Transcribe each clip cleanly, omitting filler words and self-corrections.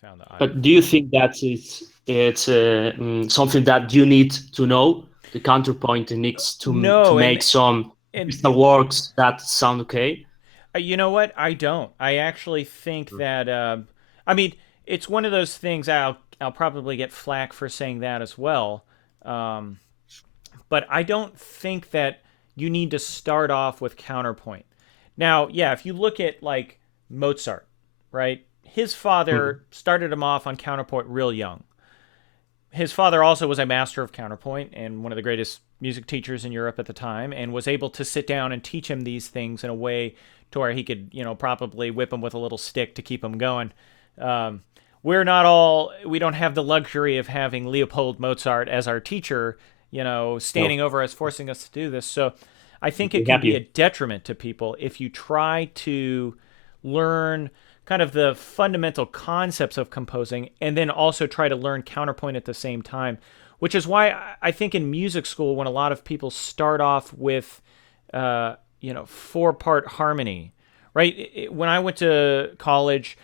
found that I've But do you think that it's something that you need to know? The counterpoint techniques to no, make some and crystal works that sound okay? you know what? I don't. I actually think that. I mean, it's one of those things. I'll probably get flack for saying that as well. Um, but I don't think that you need to start off with counterpoint. Now, yeah, if you look at like Mozart, right? His father Mhm. started him off on counterpoint real young. His father also was a master of counterpoint and one of the greatest music teachers in Europe at the time, and was able to sit down and teach him these things in a way to where he could, probably whip him with a little stick to keep him going. Um, we don't have the luxury of having Leopold Mozart as our teacher, No, standing over us, forcing us to do this. So I think it we can have be a you. detriment to people if you try to learn kind of the fundamental concepts of composing and then also try to learn counterpoint at the same time, which is why I think in music school, when a lot of people start off with, 4-part harmony, right? When I went to college,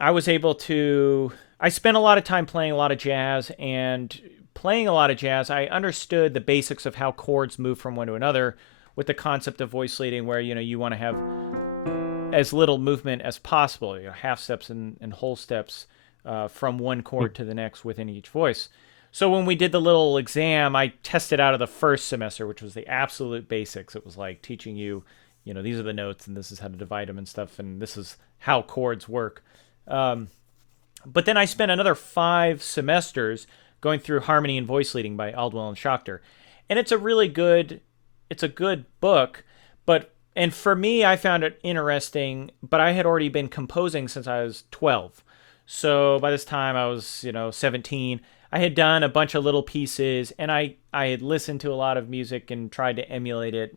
I was able to. I spent a lot of time playing a lot of jazz, and playing a lot of jazz, I understood the basics of how chords move from one to another with the concept of voice leading, where you want to have as little movement as possible, half steps and whole steps from one chord to the next within each voice. So when we did the little exam, I tested out of the first semester, which was the absolute basics. It was like teaching you, these are the notes and this is how to divide them and stuff, and this is how chords work. Um, but then I spent another 5 semesters going through Harmony and Voice Leading by Aldwell and Schachter, and it's a good book. But and for me, I found it interesting. But I had already been composing since I was 12, so by this time I was 17. I had done a bunch of little pieces, and I had listened to a lot of music and tried to emulate it,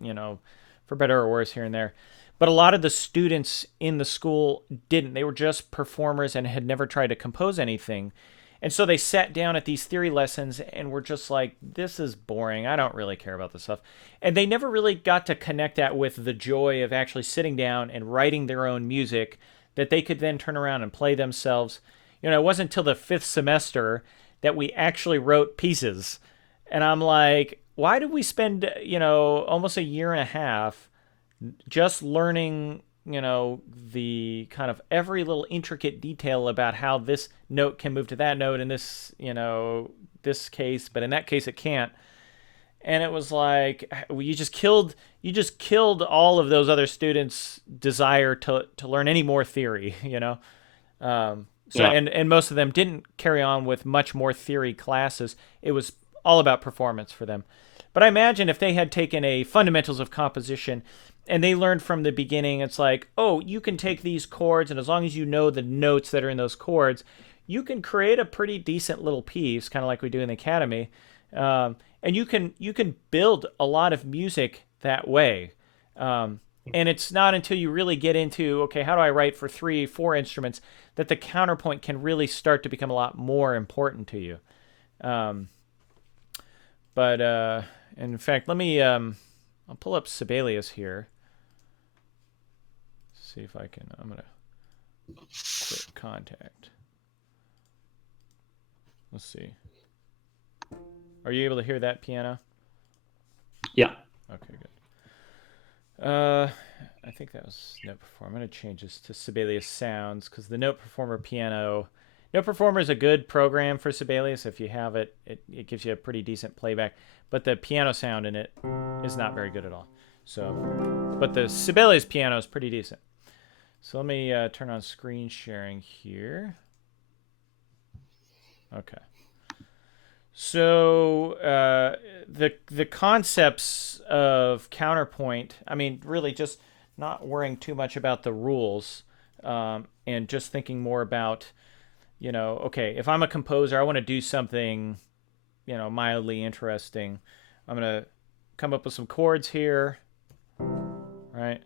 for better or worse here and there. But a lot of the students in the school didn't. They were just performers and had never tried to compose anything. And so they sat down at these theory lessons and were just like, this is boring. I don't really care about this stuff. And they never really got to connect that with the joy of actually sitting down and writing their own music that they could then turn around and play themselves. It wasn't until the 5th semester that we actually wrote pieces. And I'm like, why did we spend, almost a year and a half just learning, the kind of every little intricate detail about how this note can move to that note in this, this case, but in that case it can't. And it was like you just killed all of those other students' desire to learn any more theory. So Yeah. and most of them didn't carry on with much more theory classes. It was all about performance for them. But I imagine if they had taken a fundamentals of composition and they learned from the beginning, it's like, oh, you can take these chords, and as long as you know the notes that are in those chords, you can create a pretty decent little piece, kind of like we do in the academy, and you can build a lot of music that way. Um, and it's not until you really get into, okay, how do I write for 3, 4 instruments, that the counterpoint can really start to become a lot more important to you. Um, but in fact, let me I'll pull up Sibelius here. See if I can. I'm gonna quit contact. Let's see. Are you able to hear that piano? Yeah. Okay, good. I think that was Note Performer. I'm gonna change this to Sibelius Sounds because the Note Performer piano. Note Performer is a good program for Sibelius. If you have it, it gives you a pretty decent playback. But the piano sound in it is not very good at all. So, but the Sibelius piano is pretty decent. So let me turn on screen sharing here. Okay. So the concepts of counterpoint, I mean, really just not worrying too much about the rules, and just thinking more about, okay, if I'm a composer, I want to do something, mildly interesting. I'm gonna come up with some chords here, right?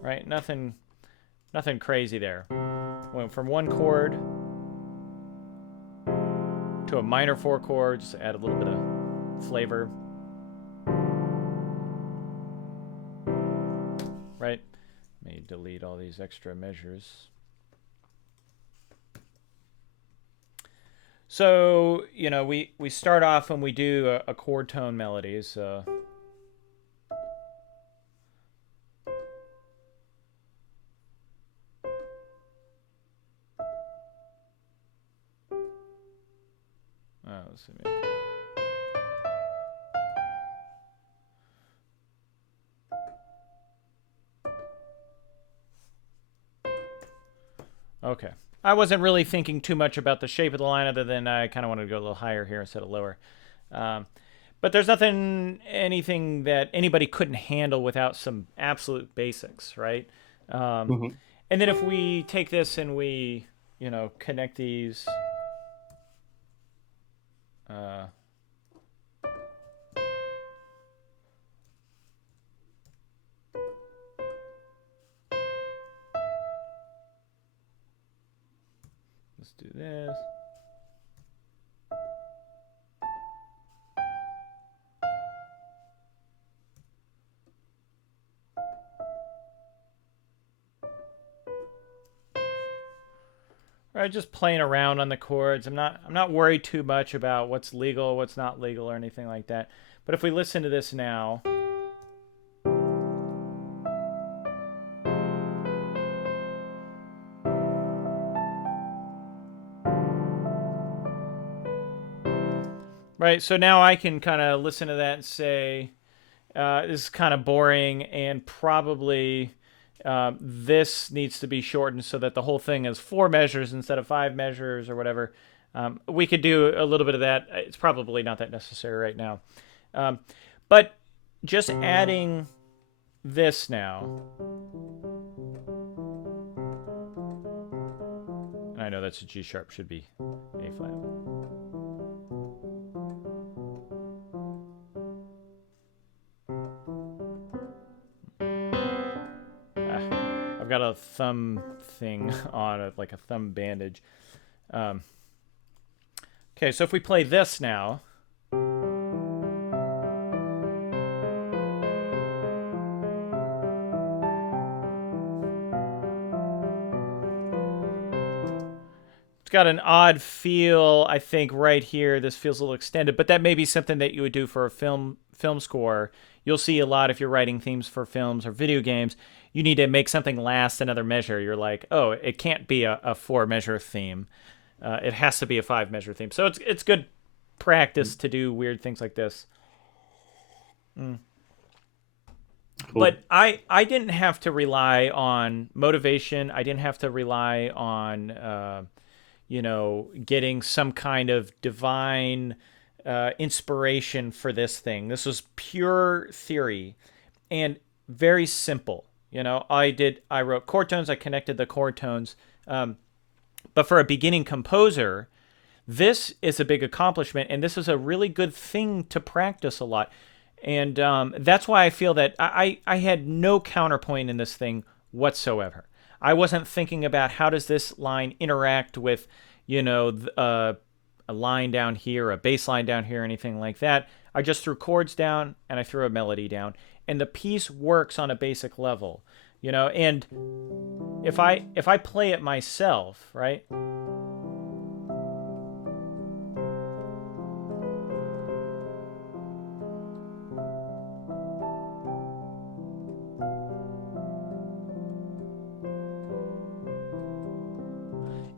Right, nothing crazy there. Went from one chord to a minor 4 chord, just add a little bit of flavor. right? Let me delete all these extra measures. So, you know, we start off when we do a chord tone melodies. Let's see. Okay. I wasn't really thinking too much about the shape of the line other than I kind of wanted to go a little higher here instead of lower. But there's anything that anybody couldn't handle without some absolute basics, right? Mhm. And then if we take this and we, you know, connect these. Uh, let's do this. Right, just playing around on the chords. I'm not worried too much about what's legal, what's not legal, or anything like that. But if we listen to this now, right? So now I can kind of listen to that and say, this is kind of boring, and probably this needs to be shortened so that the whole thing is 4 measures instead of 5 measures or whatever. We could do a little bit of that. It's probably not that necessary right now. But just adding this now. I know that's a G sharp, should be A flat. I've got a thumb thing on it, like a thumb bandage. Okay, so if we play this now. It's got an odd feel, I think, right here. This feels a little extended, but that may be something that you would do for a film score. You'll see a lot if you're writing themes for films or video games. You need to make something last another measure. You're like, oh, it can't be a 4-measure theme. It has to be a 5-measure theme. So it's good practice to do weird things like this. Cool. But I didn't have to rely on motivation. I didn't have to rely on getting some kind of divine inspiration for this thing. This was pure theory and very simple. You know, I wrote chord tones. I connected the chord tones. But for a beginning composer, this is a big accomplishment, and this is a really good thing to practice a lot. And that's why I feel that I had no counterpoint in this thing whatsoever. I wasn't thinking about how does this line interact with, a line down here, a bass line down here, anything like that. I just threw chords down and I threw a melody down, and the piece works on a basic level, And if I play it myself, right?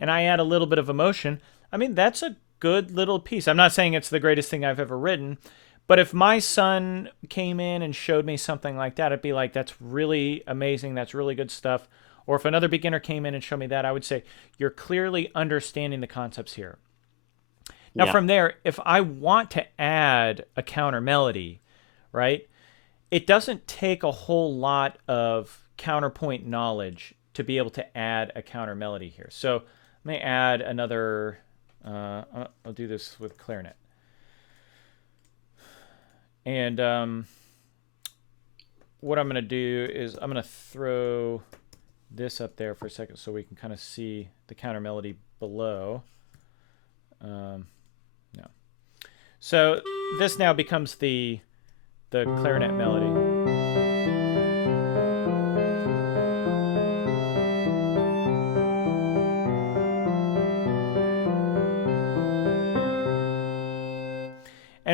And I add a little bit of emotion, I mean, that's a good little piece. I'm not saying it's the greatest thing I've ever written, but if my son came in and showed me something like that, I'd be like, that's really amazing. That's really good stuff. Or if another beginner came in and showed me that, I would say, you're clearly understanding the concepts here. Now, from there, if I want to add a counter melody, right, it doesn't take a whole lot of counterpoint knowledge to be able to add a counter melody here. So let me add another, I'll do this with clarinet. And what I'm going to do is I'm going to throw this up there for a second so we can kind of see the counter melody below. No. So this now becomes the clarinet melody.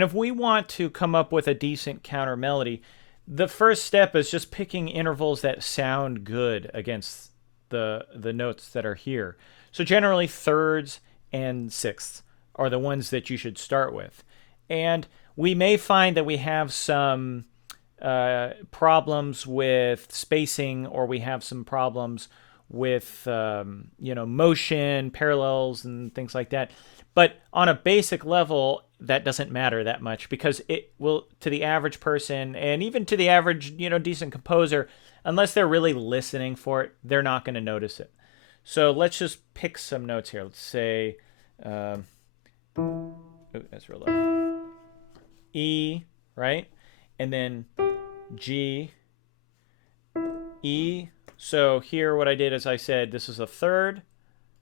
And if we want to come up with a decent counter melody, the first step is just picking intervals that sound good against the notes that are here. So generally thirds and sixths are the ones that you should start with. And we may find that we have some problems with spacing, or we have some problems with motion, parallels, and things like that. But on a basic level, that doesn't matter that much, because it will, to the average person, and even to the average decent composer, unless they're really listening for it, they're not going to notice it. So let's just pick some notes here. Let's say, that's real low. E, right? And then G, E. So here what I did is I said this is a third,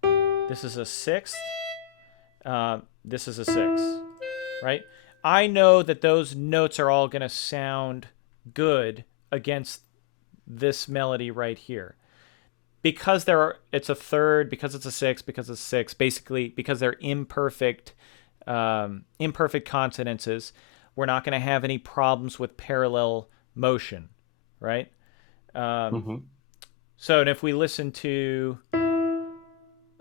this is a sixth, this is a sixth, right? I know that those notes are all going to sound good against this melody right here. Because it's a third, because it's a sixth, because it's six, basically because they're imperfect consonances, we're not going to have any problems with parallel motion, right? So if we listen to,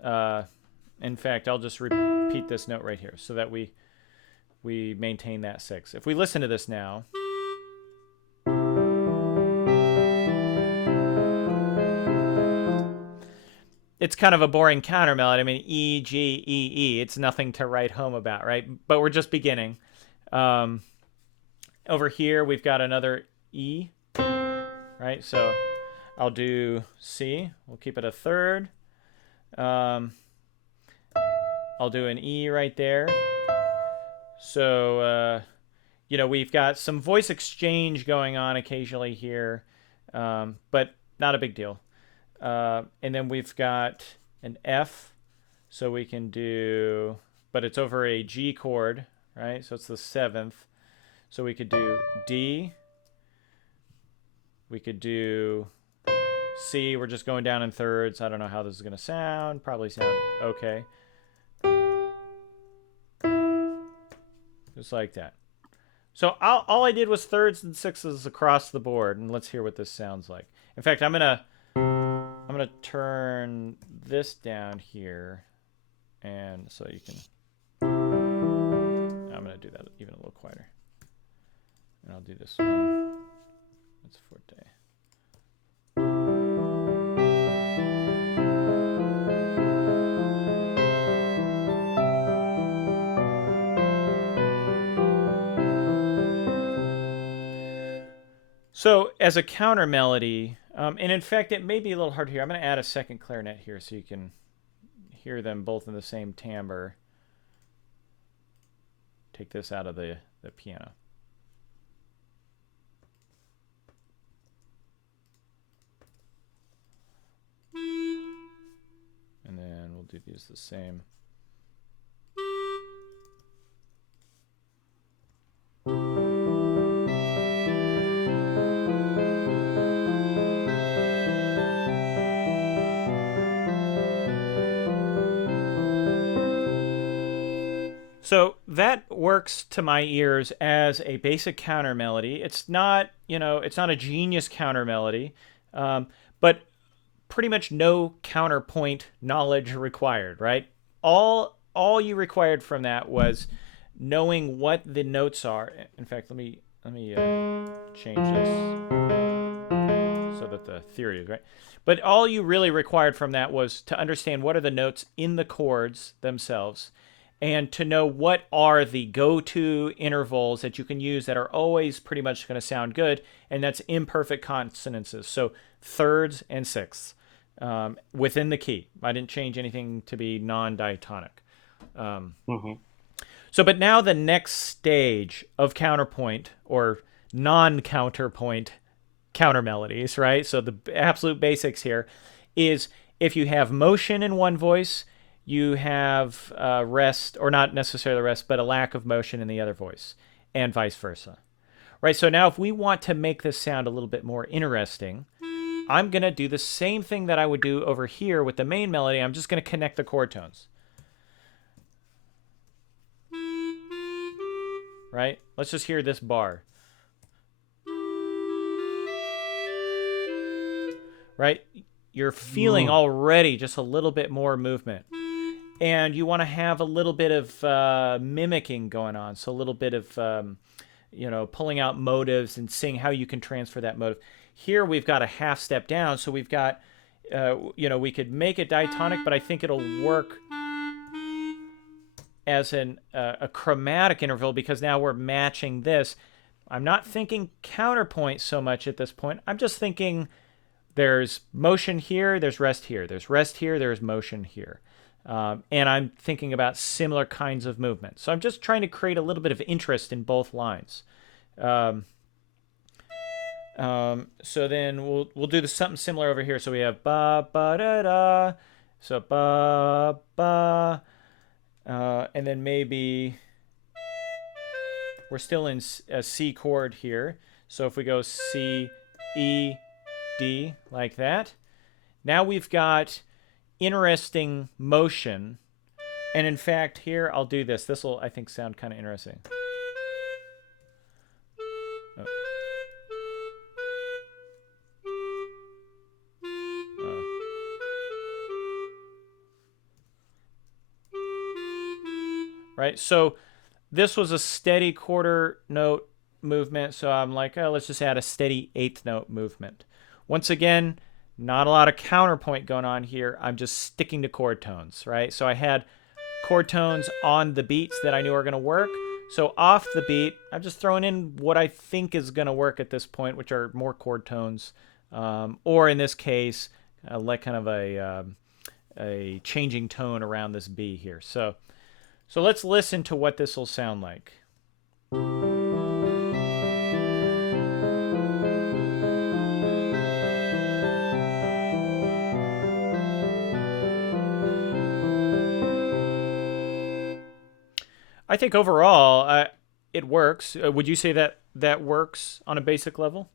in fact, I'll just repeat this note right here so that we maintain that six. If we listen to this now, it's kind of a boring counter melody. I mean, E, G, E, E. It's nothing to write home about, right? But we're just beginning. Over here, we've got another E, right? So I'll do C. We'll keep it a third. I'll do an E right there. So, we've got some voice exchange going on occasionally here, but not a big deal. And then we've got an F, so we can do, but it's over a G chord, right? So it's the seventh. So we could do D. We could do C. We're just going down in thirds. I don't know how this is going to sound. Probably sound okay. Just like that. So all I did was thirds and sixes across the board, and let's hear what this sounds like. In fact, I'm gonna turn this down here, and so you can. I'm gonna do that even a little quieter, and I'll do this one. That's forte. So as a counter melody, and in fact, it may be a little hard here. I'm going to add a second clarinet here so you can hear them both in the same timbre. Take this out of the piano. And then we'll do these the same. So that works to my ears as a basic counter melody. It's not, it's not a genius counter melody, but pretty much no counterpoint knowledge required, right? All you required from that was knowing what the notes are. In fact, let me change this so that the theory is right. But all you really required from that was to understand what are the notes in the chords themselves, and to know what are the go-to intervals that you can use that are always pretty much going to sound good, and that's imperfect consonances. So thirds and sixths within the key. I didn't change anything to be non-diatonic. So, but now the next stage of counterpoint or non-counterpoint counter melodies, right? So the absolute basics here is if you have motion in one voice, you have rest, or not necessarily rest, but a lack of motion in the other voice, and vice versa. Right, so now if we want to make this sound a little bit more interesting, I'm going to do the same thing that I would do over here with the main melody. I'm just going to connect the chord tones. right? Let's just hear this bar, right? You're feeling Mm. already just a little bit more movement. And you want to have a little bit of mimicking going on. So a little bit of, pulling out motives and seeing how you can transfer that motive. Here we've got a half step down. So we've got, we could make it diatonic, but I think it'll work as a chromatic interval because now we're matching this. I'm not thinking counterpoint so much at this point. I'm just thinking there's motion here, there's rest here, there's rest here, there's motion here. And I'm thinking about similar kinds of movements. So I'm just trying to create a little bit of interest in both lines. So then we'll do something similar over here. So we have ba ba da da, so ba ba, and then maybe we're still in a C chord here. So if we go C, E, D like that, now we've got interesting motion. And in fact, here I'll do this. This will, I think, sound kind of interesting. Oh. Right? So this was a steady quarter note movement. So I'm like, oh, let's just add a steady eighth note movement. Once again, not a lot of counterpoint going on here. I'm just sticking to chord tones, right? So I had chord tones on the beats that I knew were going to work. So off the beat, I'm just throwing in what I think is going to work at this point, which are more chord tones, or in this case, like kind of a changing tone around this B here. So let's listen to what this will sound like. I think overall, it works. Would you say that that works on a basic level?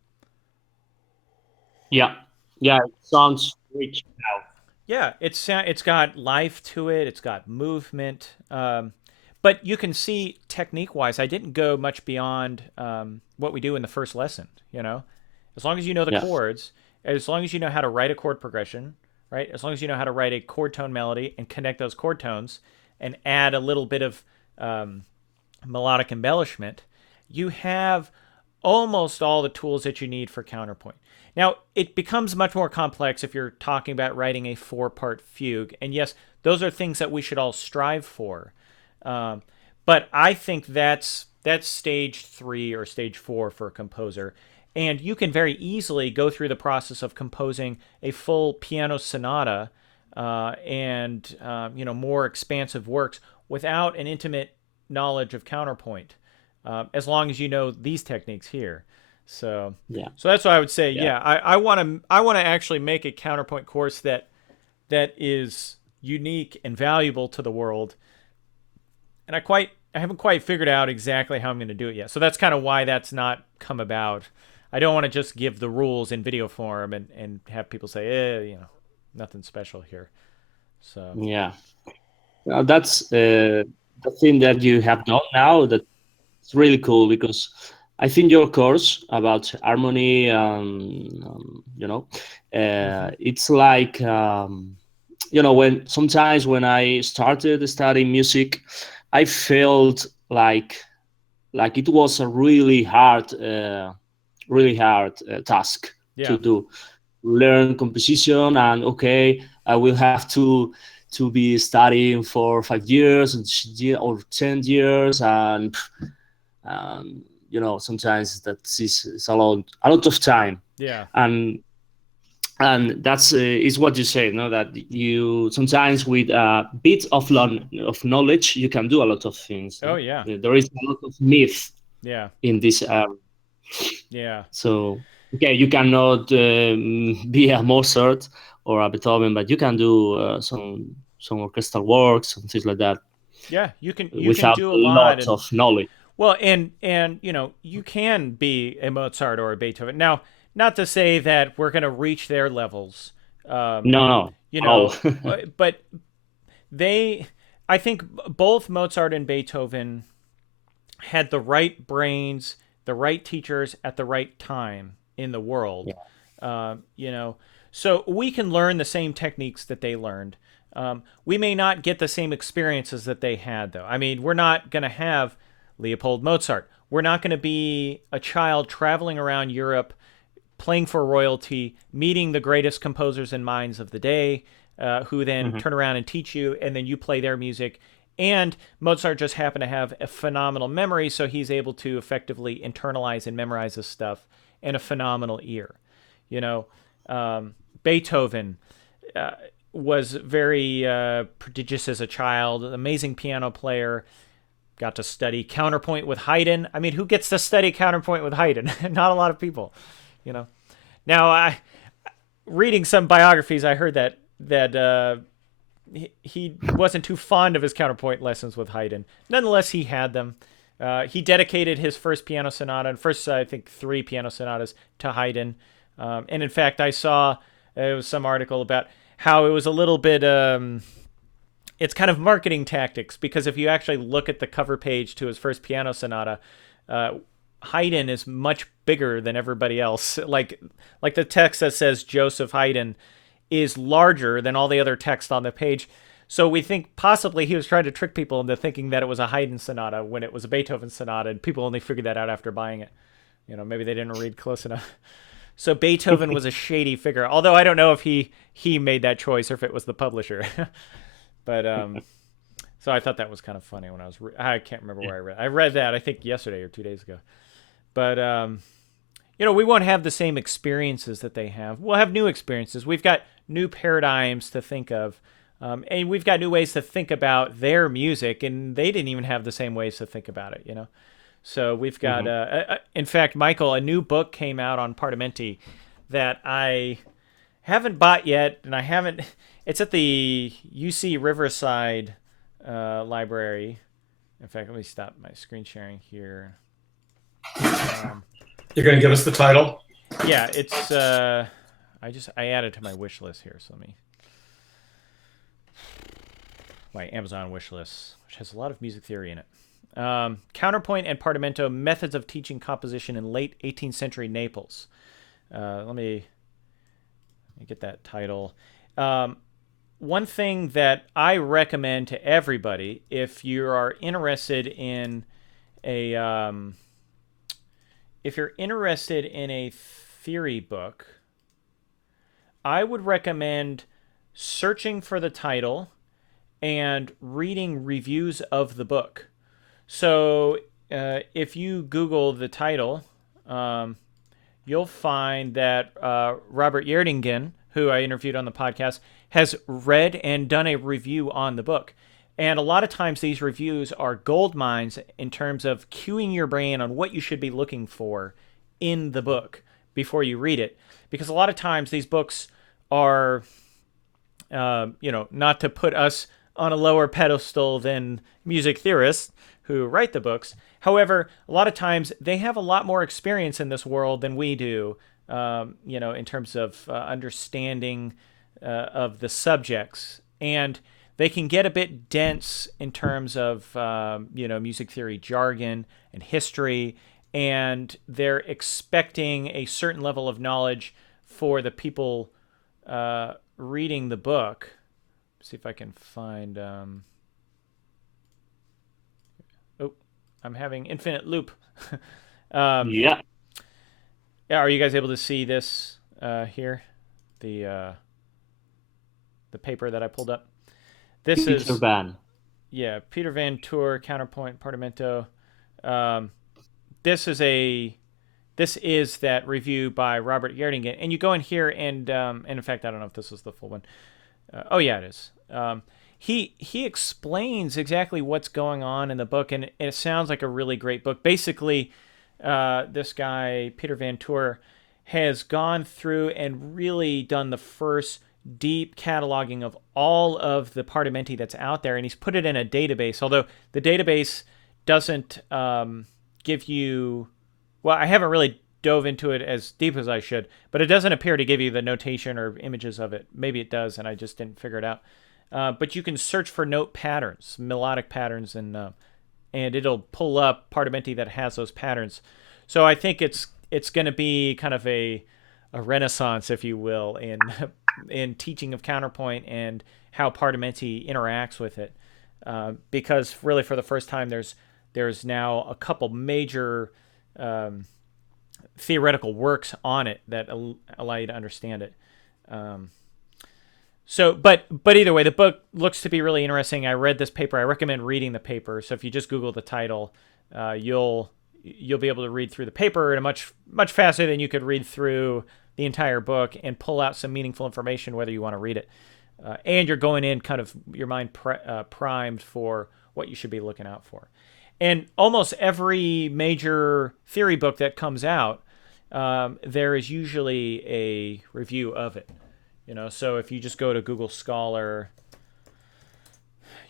Yeah, yeah, it sounds rich now. Yeah, it's got life to it. It's got movement. But you can see technique wise, I didn't go much beyond what we do in the first lesson. As long as you know the Yeah, chords, as long as you know how to write a chord progression, right? As long as you know how to write a chord tone melody and connect those chord tones and add a little bit of um, melodic embellishment, you have almost all the tools that you need for counterpoint. Now, it becomes much more complex if you're talking about writing a four-part fugue. And yes, those are things that we should all strive for. Um, but I think that's stage 3 or stage 4 for a composer. And you can very easily go through the process of composing a full piano sonata and more expansive works without an intimate knowledge of counterpoint, as long as you know these techniques here. So, yeah, so that's what I would say. yeah, Yeah, I want to actually make a counterpoint course that is unique and valuable to the world, and I haven't quite figured out exactly how I'm going to do it yet. So that's kind of why that's not come about. I don't want to just give the rules in video form and have people say, nothing special here. So yeah. That's the thing that you have done now. That's really cool because I think your course about harmony, mm-hmm. it's like when sometimes when I started studying music, I felt like it was a really hard task to Yeah. do. Learn composition, and okay, I will have to be studying for 5 years or 10 years, and sometimes that is a lot of time, Yeah. and that's is what you say, no? That you sometimes with a bit of knowledge you can do a lot of things. Oh No? yeah. There is a lot of myth Yeah. in this Yeah. so okay, you cannot be a Mozart or a Beethoven, but you can do some orchestral works and things like that Yeah. You can without do a a lot, lot and of knowledge. well, and you can be a Mozart or a Beethoven. Now, not to say that we're going to reach their levels. Um, No, no, you at all. know, but they, I think both Mozart and Beethoven had the right brains, the right teachers at the right time in the world. Yeah. You know, so we can learn the same techniques that they learned. We may not get the same experiences that they had, though. I mean, we're not going to have Leopold Mozart. We're not going to be a child traveling around Europe, playing for royalty, meeting the greatest composers and minds of the day, who then Hmm. turn around and teach you, and then you play their music. And Mozart just happened to have a phenomenal memory, so he's able to effectively internalize and memorize this stuff, and a phenomenal ear. You know, Beethoven uh, was very prodigious as a child, amazing piano player. Got to study counterpoint with Haydn. I mean, who gets to study counterpoint with Haydn? Not a lot of people, you know. Now, I reading some biographies, I heard that he wasn't too fond of his counterpoint lessons with Haydn. Nonetheless, he had them. He dedicated his first piano sonata, and first I think 3 piano sonatas, to Haydn. And in fact, I saw it was some article about how it was a little bit. It's kind of marketing tactics, because if you actually look at the cover page to his first piano sonata, Haydn is much bigger than everybody else. Like the text that says Joseph Haydn is larger than all the other text on the page. So we think possibly he was trying to trick people into thinking that it was a Haydn sonata when it was a Beethoven sonata, and people only figured that out after buying it. You know, maybe they didn't read close enough. So Beethoven was a shady figure, although I don't know if he made that choice or if it was the publisher. But so I thought that was kind of funny when I can't remember where I read. I read that I think yesterday or 2 days ago. But you know, we won't have the same experiences that they have. We'll have new experiences. We've got new paradigms to think of, and we've got new ways to think about their music, and they didn't even have the same ways to think about it. You know. So we've got, Hmm. in fact, Michael, a new book came out on Partimenti that I haven't bought yet, and I haven't. It's at the UC Riverside library. In fact, let me stop my screen sharing here. Um, You're going to give us the title? yeah, it's. I added to my wish list here, so let me. My Amazon wish list, which has a lot of music theory in it. Counterpoint and Partimento: Methods of Teaching Composition in Late 18th Century Naples. Let me get that title. One thing that I recommend to everybody, if you are interested in a theory book, I would recommend searching for the title and reading reviews of the book. So if you Google the title, you'll find that Robert Yerdingen, who I interviewed on the podcast, has read and done a review on the book. And a lot of times these reviews are gold mines in terms of cueing your brain on what you should be looking for in the book before you read it. Because a lot of times these books are, not to put us on a lower pedestal than music theorists who write the books. However, a lot of times they have a lot more experience in this world than we do, in terms of understanding of the subjects. And they can get a bit dense in terms of, music theory jargon and history. And they're expecting a certain level of knowledge for the people reading the book. Let's see if I can find... I'm having infinite loop. Yeah. Yeah, are you guys able to see this here? The paper that I pulled up. This Peter is Van. Peter Van Tour, Counterpoint, Partimento. This is that review by Robert Yerdingen, and you go in here and in fact I don't know if this is the full one. Oh yeah, it is. He explains exactly what's going on in the book, and it sounds like a really great book. Basically, this guy, Peter Van Tour, has gone through and really done the first deep cataloging of all of the Partimenti that's out there, and he's put it in a database, although the database doesn't give you... Well, I haven't really dove into it as deep as I should, but it doesn't appear to give you the notation or images of it. Maybe it does, and I just didn't figure it out. But you can search for note patterns, melodic patterns, and and it'll pull up Partimenti that has those patterns. So I think it's going to be kind of a renaissance, if you will, in teaching of counterpoint and how Partimenti interacts with it, because really for the first time there's now a couple major theoretical works on it that allow you to understand it. But either way, the book looks to be really interesting. I read this paper. I recommend reading the paper. So if you just Google the title, you'll be able to read through the paper in a much faster than you could read through the entire book and pull out some meaningful information, whether you want to read it. And you're going in kind of your mind primed for what you should be looking out for. And almost every major theory book that comes out, there is usually a review of it. So if you just go to Google Scholar,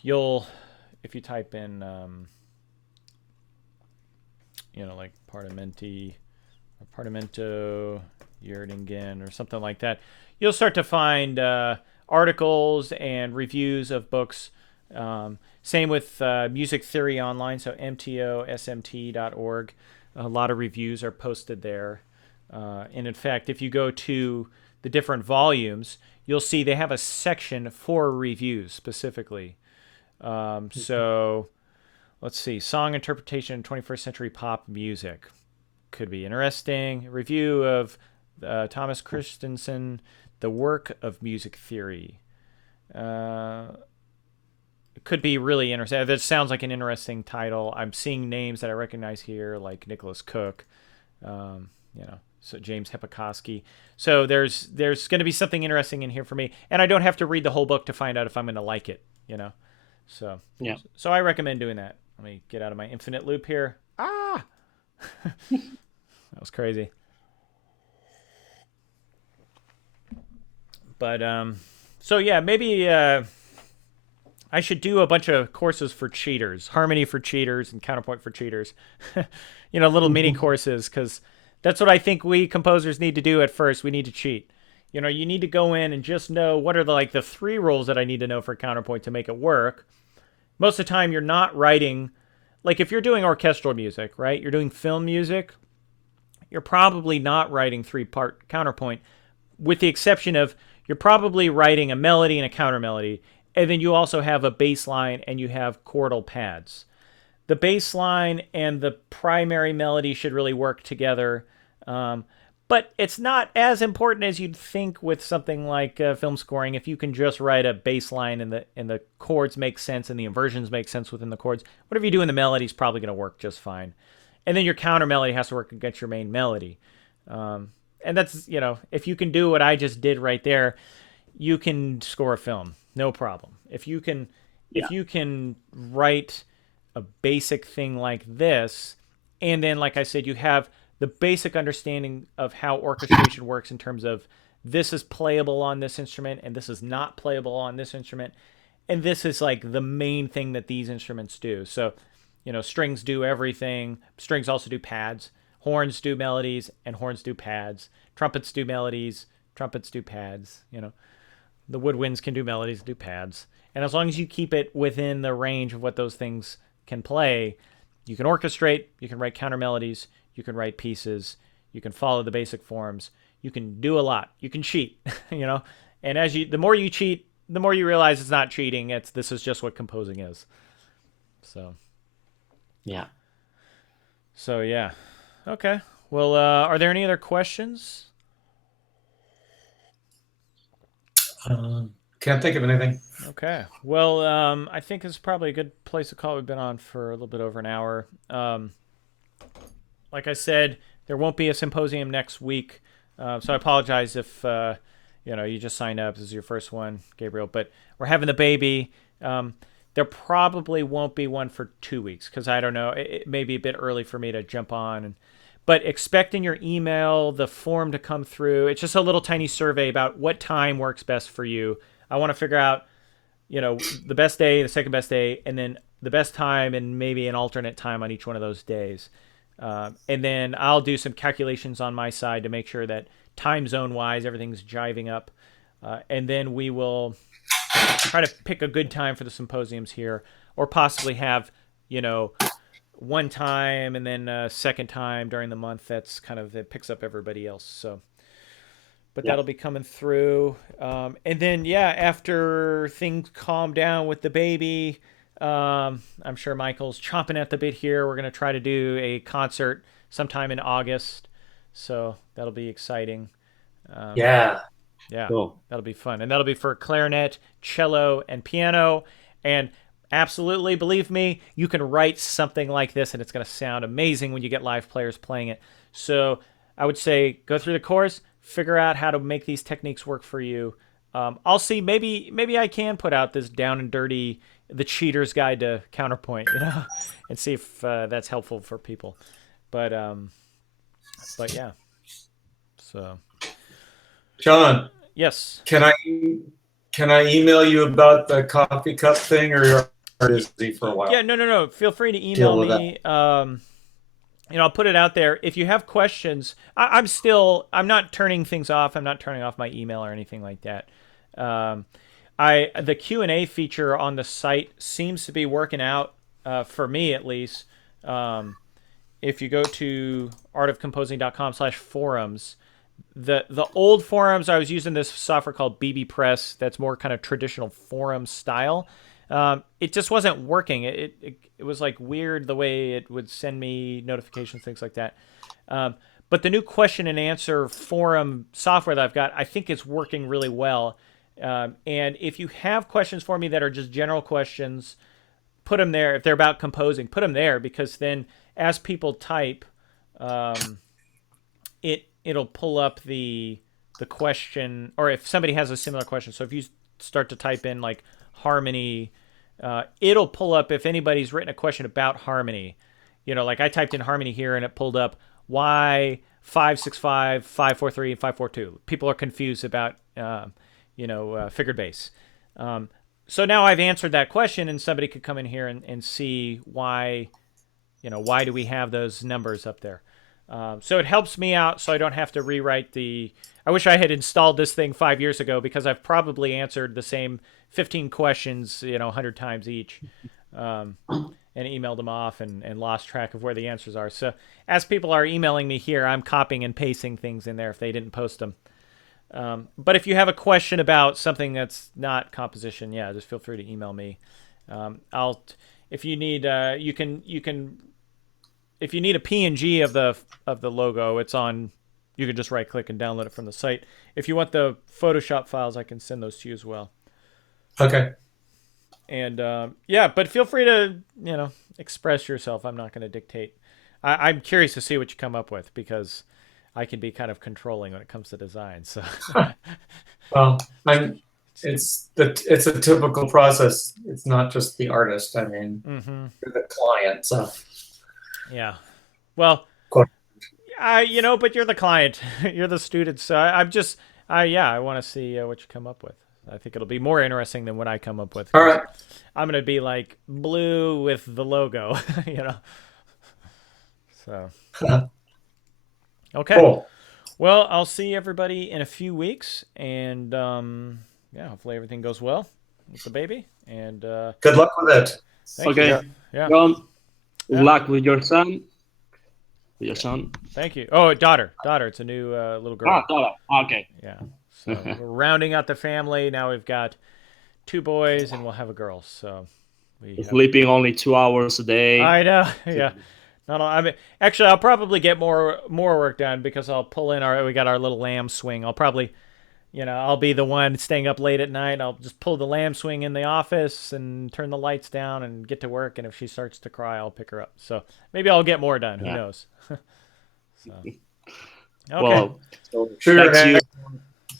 if you type in, like Partimenti, or Partimento, Yerdingen, or something like that, you'll start to find articles and reviews of books. Same with Music Theory Online, so mtosmt.org. A lot of reviews are posted there. And in fact, if you go to the different volumes, you'll see they have a section for reviews specifically. So let's see, Song Interpretation in 21st Century Pop Music. Could be interesting. Review of Thomas Christensen, The Work of Music Theory. It could be really interesting. That sounds like an interesting title. I'm seeing names that I recognize here, like Nicholas Cook, so James Hepikoski. So there's going to be something interesting in here for me, and I don't have to read the whole book to find out if I'm going to like it. So yeah. So I recommend doing that. Let me get out of my infinite loop here. That was crazy. But so yeah, maybe I should do a bunch of courses for cheaters, harmony for cheaters and counterpoint for cheaters. Little mini courses, because that's what I think we composers need to do at first. We need to cheat. You need to go in and just know what are the 3 rules that I need to know for counterpoint to make it work. Most of the time, you're not writing, like if you're doing orchestral music, right? You're doing film music, you're probably not writing 3-part counterpoint, with the exception of you're probably writing a melody and a countermelody, and then you also have a bass line and you have chordal pads. The bass line and the primary melody should really work together. But it's not as important as you'd think with something like film scoring. If you can just write a bass line and the chords make sense and the inversions make sense within the chords, whatever you do in the melody is probably going to work just fine. And then your counter melody has to work against your main melody. And that's, if you can do what I just did right there, you can score a film, no problem. If you can write a basic thing like this, and then, like I said, you have the basic understanding of how orchestration works in terms of this is playable on this instrument and this is not playable on this instrument, and this is like the main thing that these instruments do. So, strings do everything. Strings also do pads. Horns do melodies and horns do pads. Trumpets do melodies. Trumpets do pads. The woodwinds can do melodies, do pads. And as long as you keep it within the range of what those things can play, you can orchestrate, you can write counter melodies, you can write pieces, you can follow the basic forms, you can do a lot, you can cheat, And the more you cheat, the more you realize it's not cheating. This is just what composing is. So, yeah. So yeah, okay. Well, are there any other questions? Can't think of anything. Okay. Well, I think it's probably a good place to call. We've been on for a little bit over an hour. Like I said, there won't be a symposium next week, so I apologize if you just signed up. This is your first one, Gabriel. But we're having the baby. There probably won't be one for 2 weeks because I don't know. It may be a bit early for me to jump on. But expect in your email the form to come through. It's just a little tiny survey about what time works best for you. I want to figure out, the best day, the second best day, and then the best time and maybe an alternate time on each one of those days. And then I'll do some calculations on my side to make sure that time zone wise, everything's jiving up. And then we will try to pick a good time for the symposiums here, or possibly have, one time and then a second time during the month. That's kind of, it picks up everybody else. So, but that'll be coming through. And then, yeah, after things calm down with the baby, I'm sure Michael's chomping at the bit here. We're going to try to do a concert sometime in August. So that'll be exciting. Yeah. Yeah, Cool. that'll be fun. And that'll be for clarinet, cello, and piano. And absolutely, believe me, you can write something like this and it's going to sound amazing when you get live players playing it. So I would say go through the course, figure out how to make these techniques work for you. I'll see, maybe I can put out this down and dirty, the cheater's guide to counterpoint, and see if that's helpful for people. But yeah. So John, yes. can I email you about the coffee cup thing, or you're busy for a while? Yeah, no. Feel free to email Deal with me. I'll put it out there. If you have questions, I'm not turning things off. I'm not turning off my email or anything like that. The Q&A feature on the site seems to be working out, for me at least. If you go to artofcomposing.com/forums, the old forums, I was using this software called BB Press that's more kind of traditional forum style. It just wasn't working. It was like weird the way it would send me notifications, things like that. But the new question and answer forum software that I've got, I think it's working really well. And if you have questions for me that are just general questions, put them there. If they're about composing, put them there, because then as people type, it'll pull up the question, or if somebody has a similar question. So if you start to type in like harmony, it'll pull up if anybody's written a question about harmony. Like I typed in harmony here and it pulled up why 565, 543, and 542. People are confused about figured bass. So now I've answered that question, and somebody could come in here and see why do we have those numbers up there. So it helps me out, so I don't have to rewrite I wish I had installed this thing 5 years ago, because I've probably answered the same 15 questions, 100 times each, and emailed them off and lost track of where the answers are. So as people are emailing me here, I'm copying and pasting things in there if they didn't post them. But if you have a question about something that's not composition, yeah, just feel free to email me. If you need, if you need a PNG of the logo, it's on. You can just right click and download it from the site. If you want the Photoshop files, I can send those to you as well. Okay. And yeah, but feel free to express yourself. I'm not going to dictate. I'm curious to see what you come up with, because I can be kind of controlling when it comes to design. So, well, it's a typical process. It's not just the artist. I mean, you're the client. So, yeah. Well, cool. but you're the client. You're the student. So I want to see what you come up with. I think it'll be more interesting than what I come up with. All right. I'm going to be like blue with the logo, So. Okay. Cool. Well, I'll see everybody in a few weeks, and hopefully everything goes well with the baby. And good luck with it. Okay. You. Yeah. John, good luck with your son. Thank you. Oh, daughter. It's a new little girl. Daughter. Okay. Yeah. So we're rounding out the family. Now we've got 2 boys, and we'll have a girl. So sleeping only 2 hours a day. I know. Yeah. Actually, I'll probably get more work done, because I'll pull in we got our little lamb swing. I'll probably, I'll be the one staying up late at night. I'll just pull the lamb swing in the office and turn the lights down and get to work. And if she starts to cry, I'll pick her up. So maybe I'll get more done. Who knows? Okay. Well, Sure. thank you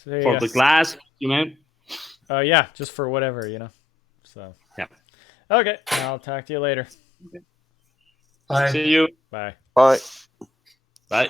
So, for the class, man. Yeah, just for whatever, So yeah. Okay, I'll talk to you later. Bye. See you. Bye. Bye. Bye.